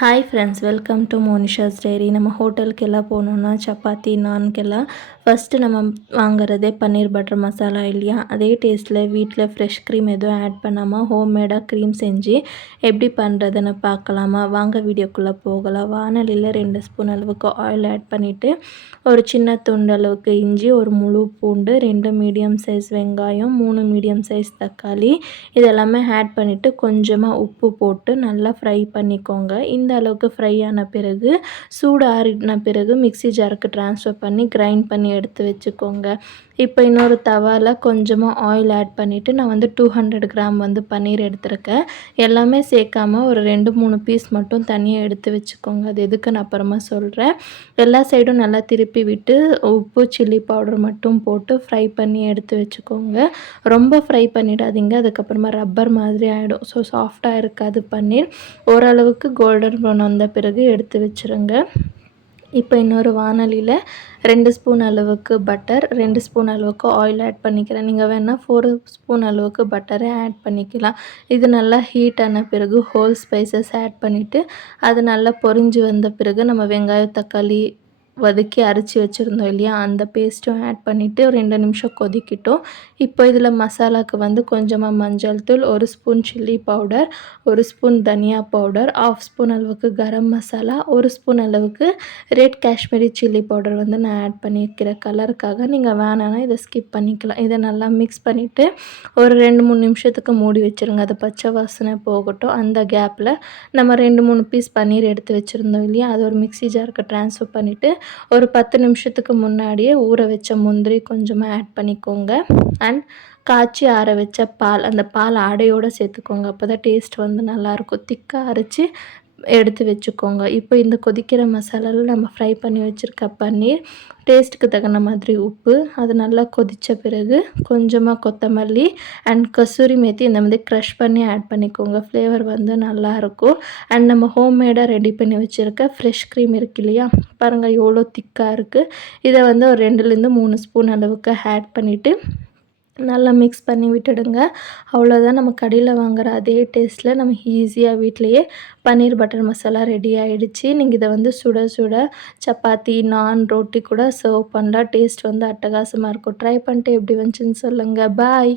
Hi friends, welcome to Monisha's diary. நம்ம ஹோட்டலுக்கெல்லாம் போனோன்னா சப்பாத்தி நான்கெல்லாம் ஃபஸ்ட்டு நம்ம வாங்குறதே பன்னீர் பட்டர் மசாலா இல்லையா? அதே டேஸ்ட்டில் வீட்டில் ஃப்ரெஷ் க்ரீம் எதுவும் ஆட் பண்ணாமல் ஹோம்மேடாக க்ரீம் செஞ்சு எப்படி பண்ணுறதுன்னு பார்க்கலாமா? வாங்க வீடியோக்குள்ளே போகலாம். வானலியில் 2 ஸ்பூன் அளவுக்கு ஆயில் ஆட் பண்ணிவிட்டு ஒரு சின்ன துண்டு அளவுக்கு இஞ்சி, ஒரு முழு பூண்டு, 2 மீடியம் சைஸ் வெங்காயம், 3 மீடியம் சைஸ் தக்காளி இதெல்லாமே ஆட் பண்ணிவிட்டு கொஞ்சமாக உப்பு போட்டு நல்லா ஃப்ரை பண்ணிக்கோங்க. இந்த அளவுக்கு ஃப்ரை ஆன பிறகு சூடு ஆறின பிறகு மிக்ஸி ஜாருக்கு ட்ரான்ஸ்ஃபர் பண்ணி கிரைண்ட் பண்ணி எடுத்து வச்சுக்கோங்க. இப்போ இன்னொரு தவாவில் கொஞ்சமாக ஆயில் ஆட் பண்ணிவிட்டு நான் வந்து 200 கிராம் வந்து பன்னீர் எடுத்திருக்கேன். எல்லாமே சேர்க்காம ஒரு 2-3 பீஸ் மட்டும் தனியாக எடுத்து வச்சுக்கோங்க. அது எதுக்குன்னு அப்புறமா சொல்கிறேன். எல்லா சைடும் நல்லா திருப்பி விட்டு உப்பு, சில்லி பவுடர் மட்டும் போட்டு ஃப்ரை பண்ணி எடுத்து வச்சுக்கோங்க. ரொம்ப ஃப்ரை பண்ணிடாதீங்க, அதுக்கப்புறமா ரப்பர் மாதிரி ஆகிடும். ஸோ சாஃப்டாக இருக்காது பன்னீர். ஓரளவுக்கு கோல்டன் ப்ரௌன் வந்த பிறகு எடுத்து வச்சுருங்க. இப்போ இன்னொரு வானலியில் 2 ஸ்பூன் அளவுக்கு பட்டர், 2 ஸ்பூன் அளவுக்கு ஆயில் ஆட் பண்ணிக்கிறேன். நீங்கள் வேணால் 4 ஸ்பூன் அளவுக்கு பட்டரை ஆட் பண்ணிக்கலாம். இது நல்லா ஹீட் ஆன பிறகு ஹோல் ஸ்பைசஸ் ஆட் பண்ணிவிட்டு அது நல்லா பொரிஞ்சு வந்த பிறகு நம்ம வெங்காயம், தக்காளி வதக்கி அரைச்சி வச்சுருந்தோம் இல்லையா? அந்த பேஸ்ட்டும் ஆட் பண்ணிவிட்டு ஒரு 2 நிமிஷம் கொதிக்கிட்டோம். இப்போ இதில் மசாலாவுக்கு வந்து கொஞ்சமாக மஞ்சள் தூள், 1 ஸ்பூன் சில்லி பவுடர், 1 ஸ்பூன் தனியா பவுடர், 1/2 ஸ்பூன் அளவுக்கு கரம் மசாலா, 1 ஸ்பூன் அளவுக்கு ரெட் காஷ்மீரி சில்லி பவுடர் வந்து நான் ஆட் பண்ணியிருக்கிறேன் கலருக்காக. நீங்கள் வேணான்னா இதை ஸ்கிப் பண்ணிக்கலாம். இதை நல்லா மிக்ஸ் பண்ணிவிட்டு ஒரு 2-3 நிமிஷத்துக்கு மூடி வச்சுருங்க. அது பச்சை வாசனை போகட்டும். அந்த கேப்பில் நம்ம 2-3 பீஸ் பன்னீர் எடுத்து வச்சுருந்தோம் இல்லையா? அது ஒரு மிக்ஸி ஜாருக்கு ட்ரான்ஸ்ஃபர் பண்ணிவிட்டு ஒரு 10 நிமிஷத்துக்கு முன்னாடியே ஊற வச்ச முந்திரி கொஞ்சமாக ஆட் பண்ணிக்கோங்க. அண்ட் காய்ச்சி ஆற வச்ச பால், அந்த பால் ஆடையோடு சேர்த்துக்கோங்க. அப்போ தான் டேஸ்ட் வந்து நல்லாயிருக்கும். திக்காக அரைச்சி எடுத்து வச்சுக்கோங்க. இப்போ இந்த கொதிக்கிற மசாலாவில் நம்ம ஃப்ரை பண்ணி வச்சுருக்க பன்னீர், டேஸ்ட்டுக்கு தகுந்த மாதிரி உப்பு, அது நல்லா கொதித்த பிறகு கொஞ்சமாக கொத்தமல்லி அண்ட் கசூரி மேத்தி இந்த மாதிரி க்ரஷ் பண்ணி ஆட் பண்ணிக்கோங்க. ஃப்ளேவர் வந்து நல்லாயிருக்கும். அண்ட் நம்ம ஹோம்மேடாக ரெடி பண்ணி வச்சுருக்க ஃப்ரெஷ் க்ரீம் இருக்கு இல்லையா? பாருங்கள் எவ்வளோ திக்காக இருக்குது. இதை வந்து ஒரு 2-3 ஸ்பூன் அளவுக்கு ஆட் பண்ணிவிட்டு நல்லா மிக்ஸ் பண்ணி விட்டுடுங்க. அவ்வளோதான், நம்ம கடையில் வாங்குகிற அதே டேஸ்ட்டில் நம்ம ஈஸியாக வீட்டிலையே பன்னீர் பட்டர் மசாலா ரெடி ஆகிடுச்சு. நீங்கள் இதை வந்து சுட சுட சப்பாத்தி, நான், ரொட்டி கூட சர்வ் பண்ணலாம். டேஸ்ட் வந்து அட்டகாசமாக இருக்கும். ட்ரை பண்ணிட்டு எப்படி வந்துச்சுன்னு சொல்லுங்கள். பாய்.